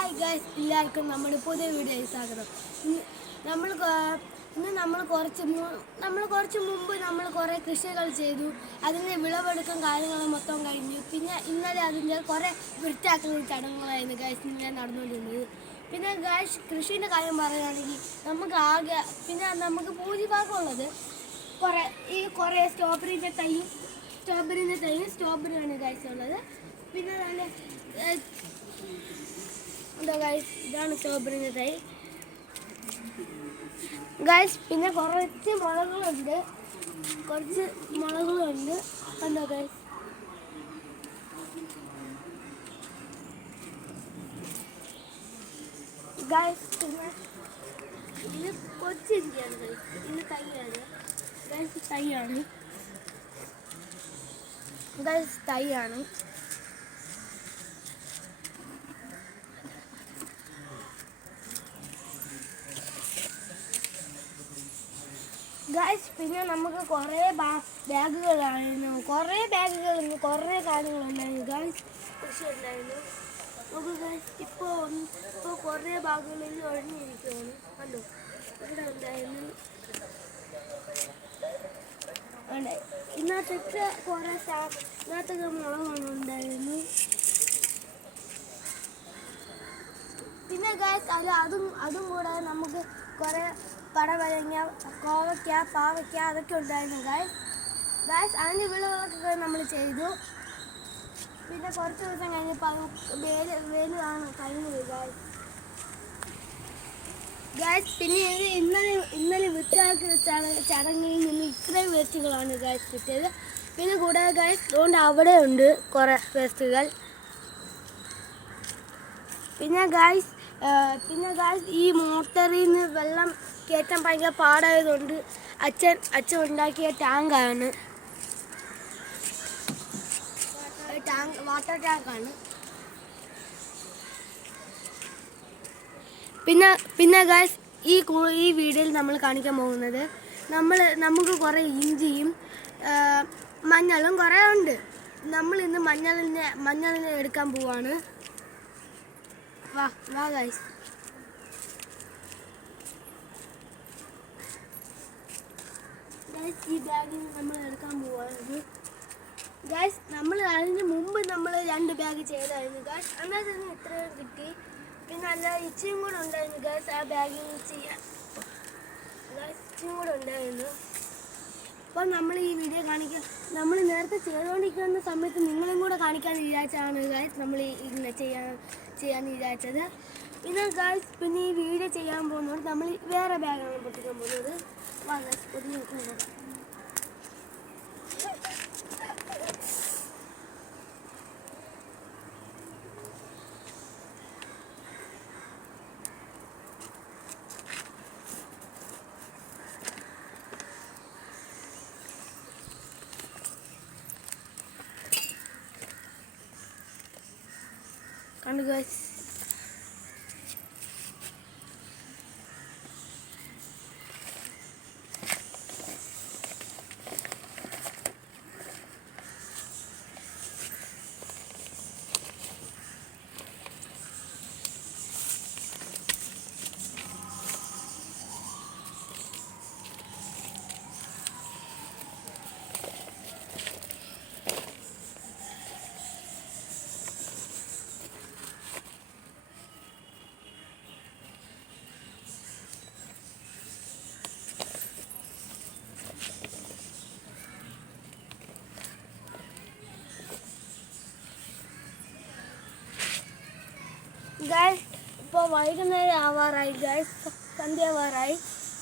Hi guys, എല്ലാവർക്കും നമ്മുടെ പുതിയ വീഡിയോയിൽ സ്വാഗതം. നമ്മൾ കുറച്ച് മുമ്പ് കുറേ കൃഷികൾ ചെയ്തു. അതിൻ്റെ വിളവെടുക്കും കാര്യങ്ങളും മൊത്തം കഴിഞ്ഞു. പിന്നെ ഇന്നലെ അതിൻ്റെ കുറേ വൃത്തിയാക്കുന്ന ചടങ്ങുകളായിരുന്നു ഗൈസ് ഇങ്ങനെ നടന്നുകൊണ്ടിരുന്നത്. പിന്നെ ഗൈസ് കൃഷീൻ്റെ കാര്യം പറയുകയാണെങ്കിൽ നമുക്ക് ഭൂരിഭാഗമുള്ളത് കുറേ സ്ട്രോബെറിൻ്റെ തൈയും സ്ട്രോബെറിയാണ് ഗൈസ് ഉള്ളത്. പിന്നെ നല്ല ഇതാണ് സ്ട്രോബെറിൻ്റെ തൈ ഗൈസ്. പിന്നെ കുറച്ച് മുളകുകളുണ്ട് കണ്ടോ ഗൈസ്. പിന്നെ ഇത് കൊച്ചിരിക്കുകയാണ് ഗൈസ്. ഇത് തൈയാണ്. ഗൈസ് പിന്നെ നമുക്ക് കുറേ ബാഗുകളായിരുന്നു, കുറേ കാര്യങ്ങളുണ്ടായിരുന്നു ഗൈസ്. കൃഷി ഉണ്ടായിരുന്നു. നമുക്ക് ഗൈസ് ഇപ്പോൾ കുറേ ബാഗുകളിൽ ഒഴിഞ്ഞിരിക്കുകയാണ്. കണ്ടോ, ഇവിടെ ഉണ്ടായിരുന്നു. ഇന്നത്തെ മുളകാണ് ഉണ്ടായിരുന്നു. പിന്നെ ഗൈസ് അതും കൂടാതെ നമുക്ക് കുറേ പടവലങ്ങ, കോവയ്ക്ക, പാവയ്ക്ക അതൊക്കെ ഉണ്ടായിരുന്നു ഗൈസ്. അതിൻ്റെ വിളവൊക്കെ നമ്മൾ ചെയ്തു. പിന്നെ കുറച്ച് ദിവസം കഴിഞ്ഞപ്പോൾ വേലാണ് കഴിഞ്ഞത് ഗൈസ്. പിന്നെ ഇന്നലെ വൃത്തിയാക്കിയ ചടങ്ങിൽ നിന്ന് ഇത്രയും വേസ്റ്റുകളാണ് ഗൈസ് കിട്ടിയത്. പിന്നെ കൂടാതെ ഗൈസ് അതുകൊണ്ട് അവിടെ ഉണ്ട് കുറേ വേസ്റ്റുകൾ. പിന്നെ ഗൈസ് ഈ മോട്ടറിൽ നിന്ന് വെള്ളം കയറ്റാൻ ഭയങ്കര പാടായതുകൊണ്ട് അച്ഛൻ ഉണ്ടാക്കിയ ടാങ്കാണ്, വാട്ടർ ടാങ്കാണ്. പിന്നെ ഗൈസ് ഈ വീഡിയോയിൽ നമ്മൾ കാണിക്കാൻ പോകുന്നത് നമുക്ക് കുറേ ഇഞ്ചിയും മഞ്ഞളും കുറേ ഉണ്ട്. നമ്മൾ ഇന്ന് മഞ്ഞളിനെ എടുക്കാൻ പോവാണ്. വാ ഗൈസ്. ഈ ബാഗിൽ നമ്മൾ എടുക്കാൻ പോവാണ് ഗൈസ്. അതിന് മുമ്പ് നമ്മൾ 2 ബാഗ് ചെയ്തായിരുന്നു ഗൈസ്. എന്നാൽ തന്നെ ഇത്രയും കിട്ടി. പിന്നെ നല്ല ഇച്ചിയും കൂടെ ഉണ്ടായിരുന്നു ഗൈസ്. ആ ബാഗിൽ ചെയ്യാൻ ഇച്ചിയും കൂടെ ഉണ്ടായിരുന്നു. അപ്പോൾ നമ്മൾ ഈ വീഡിയോ നമ്മൾ നേരത്തെ ചെയ്തുകൊണ്ടിരിക്കുന്ന സമയത്ത് നിങ്ങളും കൂടെ കാണിക്കാൻ വിചാരിച്ചാണ് ഗൈസ് നമ്മൾ ഇങ്ങനെ ചെയ്യാൻ വിചാരിച്ചത്. പിന്നെ ഗൈസ് പിന്നെ ഈ വീഡിയോ ചെയ്യാൻ പോകുന്നത് നമ്മൾ വേറെ ബാഗാണ് പൊട്ടിക്കാൻ പോകുന്നത്. വാ ഗൈസ്, പൊതിഞ്ഞ് വെക്കുന്നത്. കണ്ടു ഗൈസ്. ഗൈസ് ഇപ്പോൾ വൈകുന്നേരം ആവാറായി ഗൈസ്, സന്ധ്യ ആവാറായി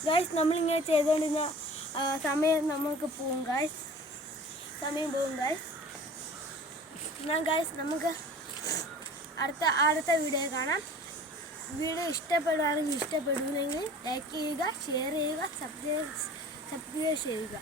ഗൈസ്. നമ്മളിങ്ങനെ ചെയ്തുകൊണ്ടിരുന്ന സമയം പോകും ഗൈസ്. എന്നാൽ ഗൈസ് നമുക്ക് അടുത്ത വീഡിയോ കാണാം. വീഡിയോ ഇഷ്ടപ്പെടുകയാണെങ്കിൽ ലൈക്ക് ചെയ്യുക, ഷെയർ ചെയ്യുക, സബ്സ്ക്രൈബ് ചെയ്യുക.